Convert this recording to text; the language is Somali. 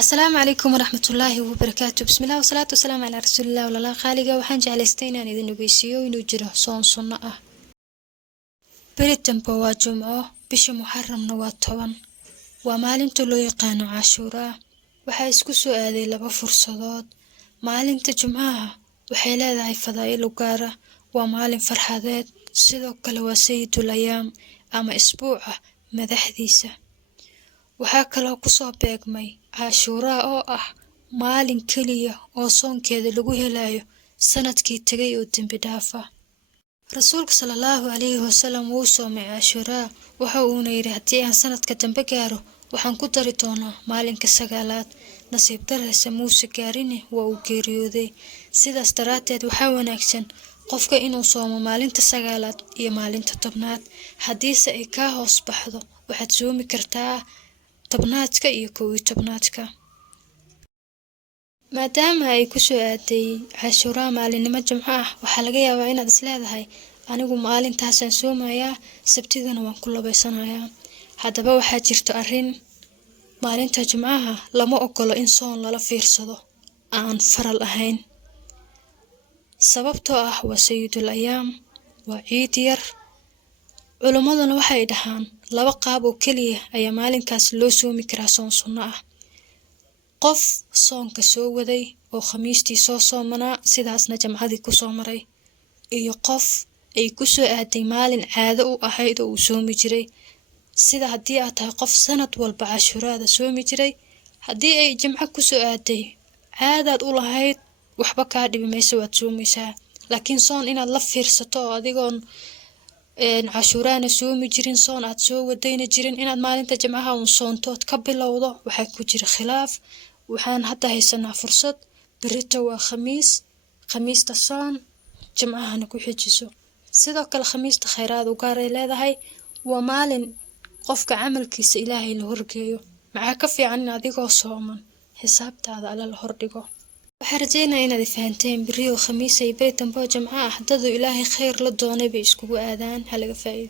السلام عليكم ورحمة الله وبركاته. بسم الله والصلاة والسلام على رسول الله ولا لا خالقة. وحان جعلستين أن إذن نقيسيو إنو جره صون صنعه بريتن بوا جمعه بش محرم نواتوان ومالين تلو يقانو عاشورا وحا اسكو سؤالي لبا فرصدود مالين تجمعها وحي لادعي فضائل وقارة ومالين فرحادات سيدو كالوا سيد الأيام أما إسبوعه مدحديسة waxaa kaloo ku soo beegmay caashuuraa oo ah maalin keliya oo soonkeeda lagu helayo sanadkii tagay oo dambi dhaafa. Rasuulka sallallahu alayhi wasallam wuu soomay caashuuraa waxa uuna yiri haddii aan sanadka dambe gaaro waxaan ku dari doonaa maalinka sagaalaad. Nasiib darrese muuse gaarine waa uu geeriyooday. Sidaas daraateed waxaa wanaagsan qofka inuu soomo maalinta sagaalaad iyo maalinta tobnaad. Haddiise ay kaa hoos baxdo waxaad soomi kartaa tobnaadka iyo 11aadka. maadaama ay ku soo aaday caashuuraa maalinimo jimco ah waxaa laga yaabaa inaad isleedahay anigu maalintaasaan soomayaa sabtidana waan ku labaysanayaa. haddaba waxaa jirto arrin maalinta jimcaha lama ogolo in soon lala fiirsado aan faral ahayn sababtoo ah waa sayidul ayaam waa ciid yar. culumaduna waxay dhahaan laba qaab oo kaliya ayaa maalinkaas loo soomi karaa soon sunno ah. qof soonka soo waday oo khamiistii soo soomanaa sidaasna jamcadii ku soo maray iyo qof ay ku soo aaday maalin caado u ahayd oo uu soomi jiray sida haddii aad tahay qof sanad walba caashuuraada soomi jiray haddii ay jimco ku soo aaday caadaad u lahayd waxba kaa dhibi mayso waad soomaysaa. laakiin soon inaad la fiirsato oo adigoon caashuuraana soomi jirin soon aad soo wadayna jirin inaad maalinta jimcaha uun soontood ka bilowdo waxaa ku jira khilaaf. waxaan hadda haysanaa fursad berito waa khamiista soon jimcahana ku xijiso. sidoo kale khamiista khayraad u gaar ay leedahay waa maalin qofka camalkiisa ilaahay la horgeeyo maxaa ka fiican in adigoo sooman xisaabtaada alla la hordhigo. waxaan rajaynayaa inaad fahanteen beriyo khamiis ay beri dambe oo jimco ah dadu ilaahay khayr la doonay bay iskugu aadaan halaga faa'iido.